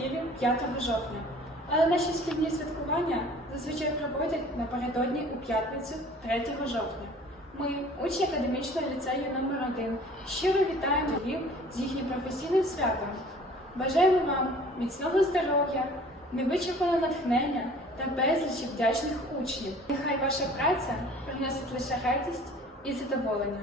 неділю 5 жовтня, але наші шкільні святкування зазвичай проходять напередодні у п'ятницю 3 жовтня. Ми, учні академічного ліцею номер 1 щиро вітаємо їх з їхнім професійним святом. Бажаємо вам міцного здоров'я, невичерпаного натхнення та безлічі вдячних учнів. Нехай ваша праця приносить лише радість і задоволення.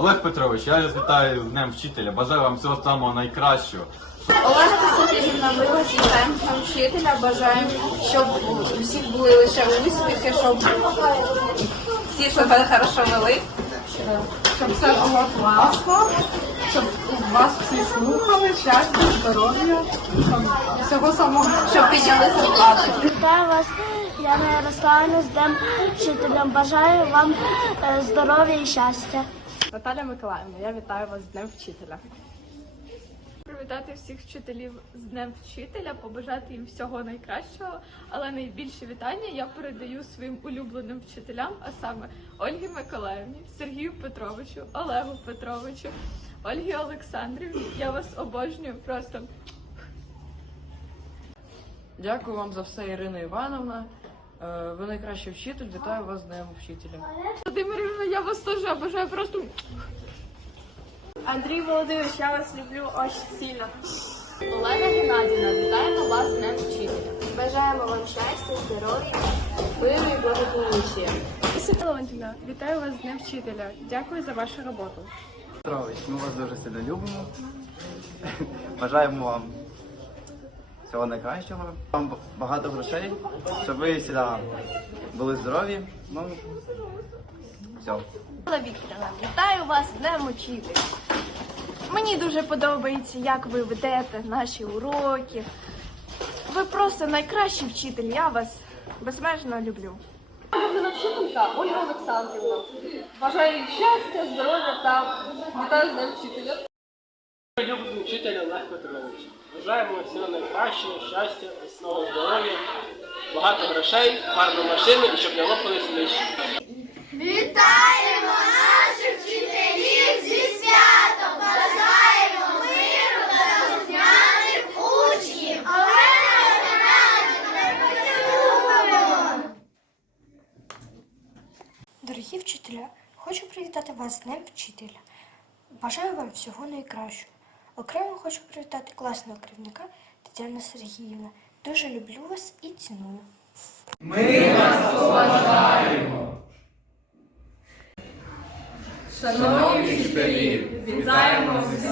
Олег Петрович, я вас вітаю з Днем вчителя. Бажаю вам всього самого найкращого. Костянтинівна, ми вас з Днем вчителя. Бажаємо, щоб у всіх були лише успіхи, щоб всі себе хорошо вели. щоб все було класно, щоб вас всі слухали, щастя, здоров'я, щоб всього самого. Щоб підняли зарплати. Вітаю вас, Яна Ярославівна, з Днем вчителем. Бажаю вам е, здоров'я і щастя. Наталя Миколаївна, я вітаю вас з Днем вчителя. Привітати всіх вчителів з Днем вчителя, побажати їм всього найкращого. Але найбільше вітання я передаю своїм улюбленим вчителям, а саме Ольгі Миколаївні, Сергію Петровичу, Олегу Петровичу, Ольгі Олександрівні. Я вас обожнюю просто. Дякую вам за все, Ірина Івановна. Е, Ви найкращий вчитель. Вітаю вас з Днем вчителя. Володимирівна, я вас теж обожаю просто. Андрій Володимирович, я вас люблю дуже сильно. Олена Геннадівна, вітаємо вас з Днем вчителя. Бажаємо вам щастя, здоров'я, миру і благополуччя. Валентина, вітаю вас з Днем вчителя. Дякую за вашу роботу. Петрович, ми вас дуже сильно любимо. Бажаємо вам всього найкращого. Вам багато грошей, щоб ви всі були здорові. Ну, все. Вітаю вас з Днем Учителя. Мені дуже подобається, як ви ведете наші уроки. Ви просто найкращий вчитель, я вас безмежно люблю. Вчителька Ольга Олександрівна. Бажаю їй щастя, здоров'я та вітаю з Днем вчителя. Любий вчитель Олег Петрович. Бажаємо всього найкращого, щастя, міцного здоров'я, багато грошей, гарну машину і щоб не лопались лишні. Вітаємо наших вчителів зі святом! Бажаємо миру та слухняних учнів! Олена любимо! Дорогі вчителя, хочу привітати вас з Днем вчителя. Бажаю вам всього найкращого. Окремо хочу привітати класного керівника Тетяна Сергіївна. Дуже люблю вас і ціную. Ми вас освобождаємо! Шановні вчителі, вітаємо з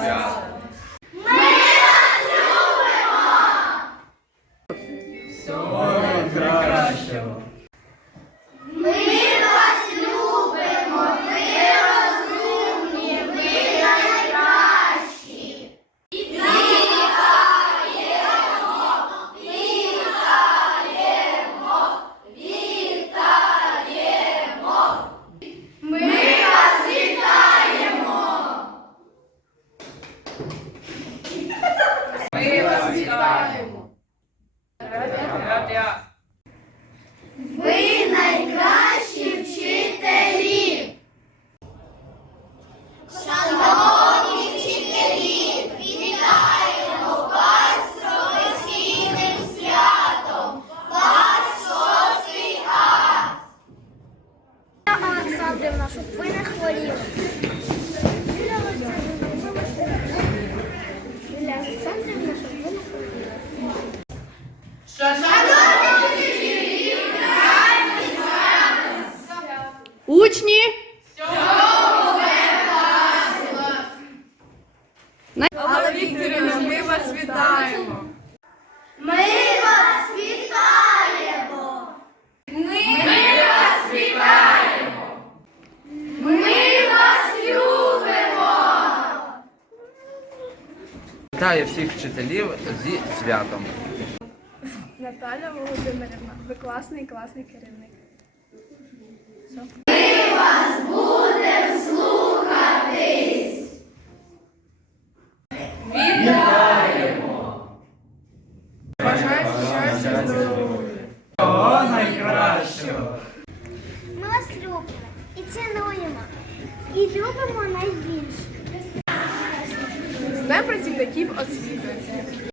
Ви Учні! Алла Вікторівна, ми вас вітаємо. Ми вас вітаємо! Ми, вас вітаємо! Ми вас любимо! Вітаю всіх вчителів зі святом. Наталя Володимирівна, ви класний, класний керівник. Будем слухатись! Бажаю щастя, здоров'я. Всього найкращого! Ми вас любимо і цінуємо. і любимо найбільше. З працівників освіти!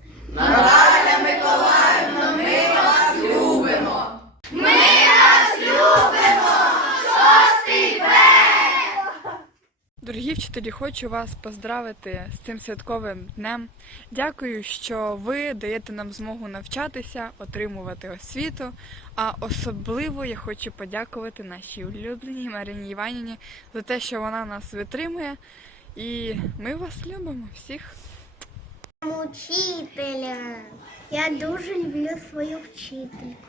Дорогі вчителі, хочу вас поздравити з цим святковим днем. Дякую, що ви даєте нам змогу навчатися, отримувати освіту. А особливо я хочу подякувати нашій улюбленій Марині Іванівні за те, що вона нас витримує. І ми вас любимо всіх. Учителя. Я дуже люблю свою вчительку.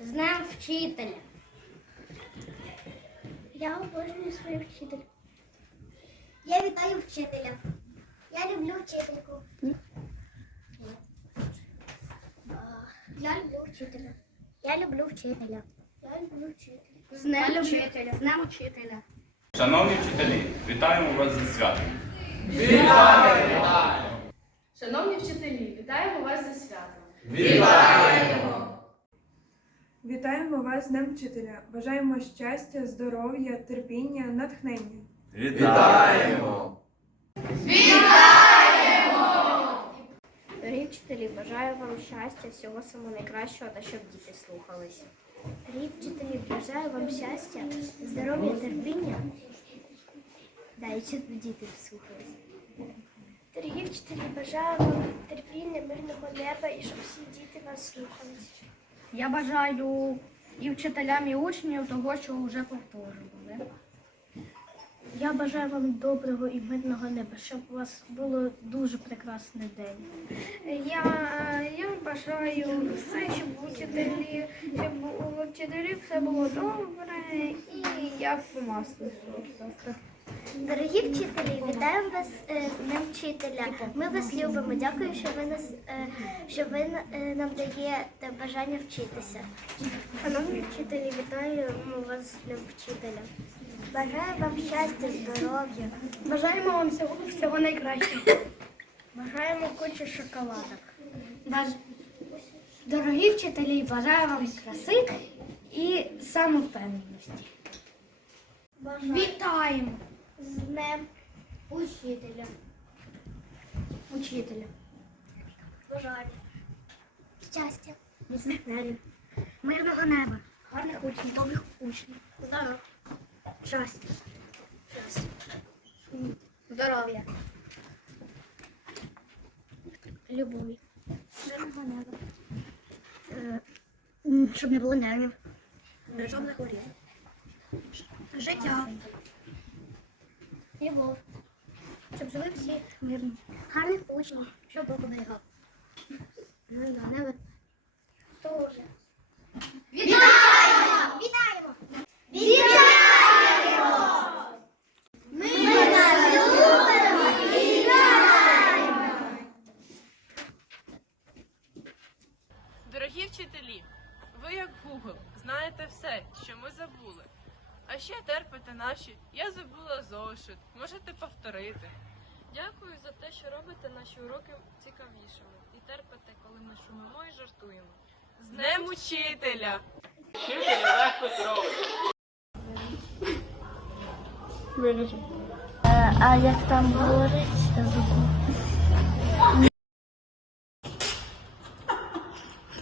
З вчителя. Я обожнюю свою вчительку. Я вітаю вчителя. Я люблю вчительку. Я люблю вчителя. Я люблю вчителя. Я люблю вчителя. З Днем вчителя. З Днем вчителя. Шановні вчителі, вітаємо вас зі святом. Вітаємо! Шановні вчителі, вітаємо вас зі святом! Вітаємо вас з Днем вчителя. Бажаємо щастя, здоров'я, терпіння, натхнення. Вітаємо! Дорогі вчителі, бажаю вам щастя, всього самого найкращого та щоб діти слухались. Дорогі вчителі, бажаю вам щастя, здоров'я, терпіння. Да, і щоб діти слухались. Дорогі вчителі, бажаю вам терпіння, мирного неба і щоб всі діти вас слухались. Я бажаю і вчителям, і учнів того, що вже повторювали. Я бажаю вам доброго і мирного неба, щоб у вас було дуже прекрасний день. Я, я бажаю все, щоб у вчителі, щоб у вчителів все було добре і як по маслу. Дорогі вчителі, вітаємо вас е, з Днем вчителя. Ми вас любимо. Дякую, що ви нас е, що ви е, нам даєте бажання вчитися. Шановні вчителі, вітаємо вас з Днем вчителя. Бажаю вам щастя, здоров'я. Бажаємо вам всього, всього найкращого. Бажаємо кучу шоколадок. Дорогі вчителі, бажаю вам краси і самовпевненості. Вітаємо з Днем учителя. Учителя. Бажаю. Щастя, міцних нервів, мирного неба, гарних учнів, добрих учнів, здоров, щастя, щастя, здоров'я, любові, мирного неба, Е, м, щоб не було нервів, щоб не. Життя. Любов. Щоб жили всі мирно. Гарних учнів, щоб Бог оберігав. Ну да, не ви. Тоже. Вітаємо! Вітаємо! Вітаємо! Ми вас любимо! Вітаємо! Дорогі вчителі, ви як Google, знаєте все, що ми забули. А ще терпите наші Я забула зошит. Можете повторити. Дякую за те, що робите наші уроки цікавішими і терпите, коли ми шумимо і жартуємо. З Днем учителя! Вчитель Олег Петрович. А як там говорить?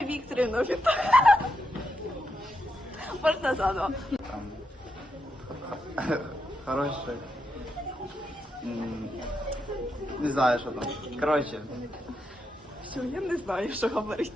Вікторівна, можна заново. Хороше. Не знаю, що там. Коротше, Все, я не знаю, що говорити.